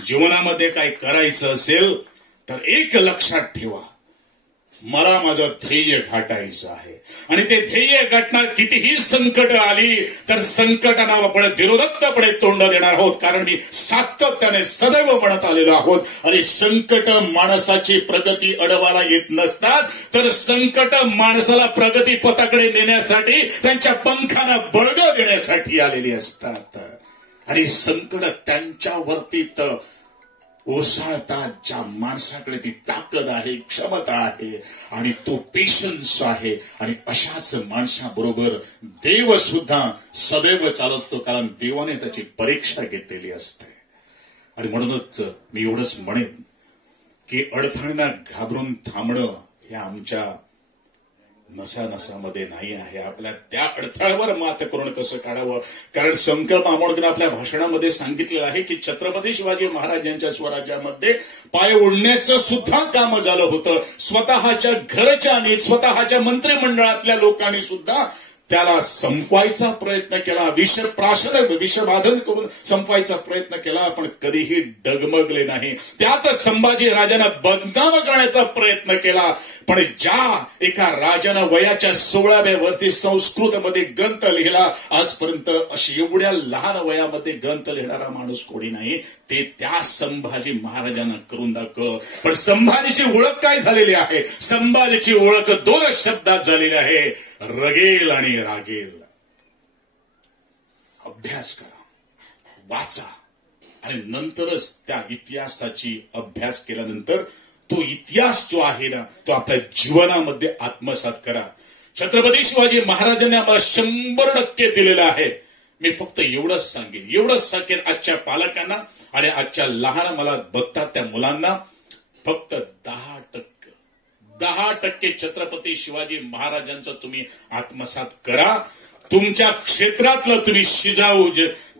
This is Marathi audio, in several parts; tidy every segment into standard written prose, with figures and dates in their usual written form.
जीवनामध्ये काय करायचं असेल तर एक लक्षात ठेवा, मला माझं ध्येय गाठायचं आहे आणि ते ध्येय गाठणार कितीही संकट आली तर संकटांना आपण विरोधकपणे तोंड देणार आहोत, कारण मी सातत्याने सदैव म्हणत आलेलो आहोत. आणि संकट माणसाची प्रगती अडवायला येत नसतात, तर संकट माणसाला प्रगती पथाकडे नेण्यासाठी त्यांच्या पंखांना बळगं देण्यासाठी आलेली असतात. आणि संकट त्यांच्यावरती ओसाळतात ज्या माणसाकडे ती ताकद आहे, क्षमता आहे आणि तो पेशन्स आहे. आणि अशाच माणसाबरोबर देव सुद्धा सदैव चालत असतो, कारण देवाने त्याची परीक्षा घेतलेली असते. आणि म्हणूनच मी एवढंच म्हणेन की अडथळ्यांना घाबरून थांबणं हे आमच्या नसामध्ये नाही आहे. आपल्या त्या अडथळ्यावर मात करून कसं काढावं, कारण शंकर आमोणकर आपल्या भाषणामध्ये सांगितलेलं आहे की छत्रपती शिवाजी महाराजांच्या स्वराज्यामध्ये पाय ओढण्याचं सुद्धा काम झालं होतं. स्वतःच्या घरच्या आणि स्वतःच्या मंत्रिमंडळातल्या लोकांनी सुद्धा त्याला संपवायचा प्रयत्न केला, विषबाधन करून संपवायचा प्रयत्न केला, पण कधीही डगमगले नाही. त्यात संभाजी राजांना बदनाम करण्याचा प्रयत्न केला, पण ज्या एका राजानं वयाच्या 16व्या वर्षी संस्कृतमध्ये ग्रंथ लिहिला, आजपर्यंत अशी एवढ्या लहान वयामध्ये ग्रंथ लिहिणारा माणूस कोणी नाही, ते त्या संभाजी महाराजांना करून दाखवलं. पण संभाजीची ओळख काय झालेली आहे? संभाजीची ओळख 2 शब्दात झालेली आहे, रगेल आणि रागेल. अभ्यास करा, वाचा आणि नंतरच त्या इतिहासाची अभ्यास केल्यानंतर तो इतिहास जो आहे ना, तो आपल्या जीवनामध्ये आत्मसात करा. छत्रपती शिवाजी महाराजांनी आम्हाला 100% दिलेलं आहे. मी फक्त एवढंच सांगेन आजच्या पालकांना आणि आजच्या लहान मला बघतात त्या मुलांना, फक्त 10% छत्रपती शिवाजी महाराजांचं तुम्ही आत्मसात करा. तुमच्या क्षेत्रातलं तुम्ही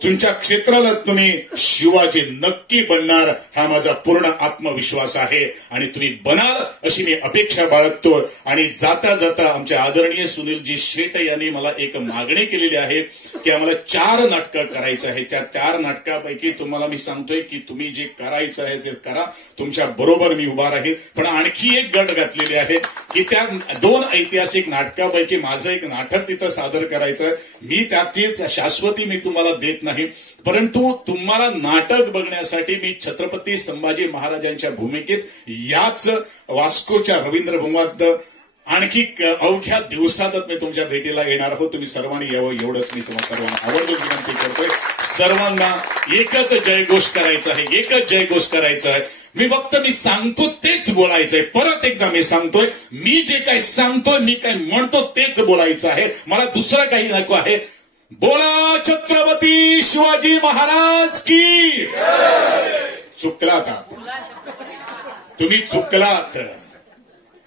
तुमच्या क्षेत्राला तुम्ही शिवाजी नक्की बनणार, हा माझा पूर्ण आत्मविश्वास आहे. आणि तुम्ही बनाल अशी मी अपेक्षा बाळगतो. आणि जाता जाता आमच्या आदरणीय सुनीलजी शेट यांनी मला एक मागणी केलेली आहे की आम्हाला 4 नाटकं करायचं आहे. त्या 4 नाटकापैकी तुम्हाला मी सांगतोय की तुम्ही जे करायचं आहे ते करा, तुमच्या बरोबर मी उभा राहील. पण आणखी एक गट घातलेली आहे की त्या 2 ऐतिहासिक नाटकापैकी माझं एक नाटक तिथं सादर करायचं. मी त्याचीच शाश्वती मी तुम्हाला देत नाही, परंतु तुम्हाला नाटक बघण्यासाठी मी छत्रपती संभाजी महाराजांच्या भूमिकेत याच वास्कोच्या रवींद्र भवनात आणखी अवघ्या दिवसातच मी तुमच्या भेटीला येणार आहोत. तुम्ही सर्वांनी यावं एवढंच मी तुम्हाला सर्वांना आवर्जून विनंती करतोय. सर्वांना एकच जयघोष करायचा आहे, एकच जयघोष करायचा आहे. मी सांगतो तेच बोलायचंय. परत एकदा मी सांगतोय, मी जे काही सांगतोय, मी काय म्हणतो तेच बोलायचं आहे. मला दुसरं काही नको आहे. बोला छत्रपती शिवाजी महाराज की. चुकलात आपण, तुम्ही चुकलात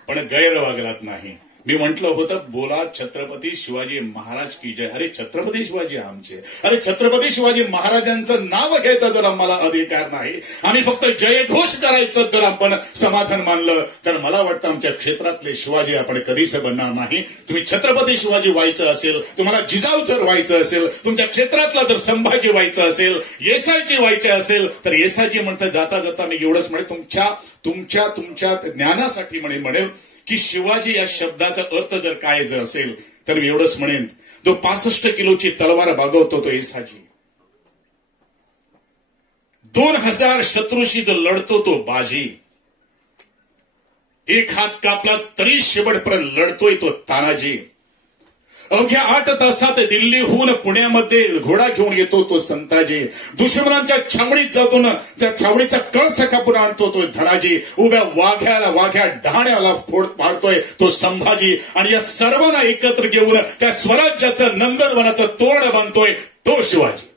पण गैर वागलात नाही. मी म्हटलं होतं बोला छत्रपती शिवाजी महाराज की जय. अरे छत्रपती शिवाजी आमचे, अरे छत्रपती शिवाजी महाराजांचं नाव घ्यायचा जर आम्हाला अधिकार नाही, आम्ही फक्त जयघोष करायचं जर आपण समाधान मानलं, तर मला वाटतं आमच्या क्षेत्रातले शिवाजी आपण कधीच बनणार नाही. तुम्ही छत्रपती शिवाजी व्हायचं असेल, तुम्हाला जिजाऊ जर व्हायचं असेल, तुमच्या क्षेत्रातला जर संभाजी व्हायचं असेल, येसाजी व्हायचे असेल, तर येसाजी म्हणता जाता जाता मी एवढंच म्हणेन, तुमच्या ज्ञानासाठी म्हणेल की शिवाजी या शब्दाचा अर्थ जर काय जर असेल तर मी एवढंच म्हणेन, तो 65 किलोची तलवार बागवतो तो येसाजी, 2000 शत्रूशी जो लढतो तो बाजी, एक हात कापला तरी शेवटपर्यंत लढतोय तो तानाजी, अवघ्या 8 तासात दिल्लीहून पुण्यामध्ये घोडा घेऊन येतो तो संताजी, दुश्मनांच्या छावणीत जातो ना त्या छावणीचा कळस कापून आणतो तो धनाजी, उभ्या वाघ्या डहाण्याला फोड पाडतोय तो संभाजी, आणि या सर्वांना एकत्र घेऊन त्या स्वराज्याचं नंदनवनाचं तोरण बांधतोय तो शिवाजी.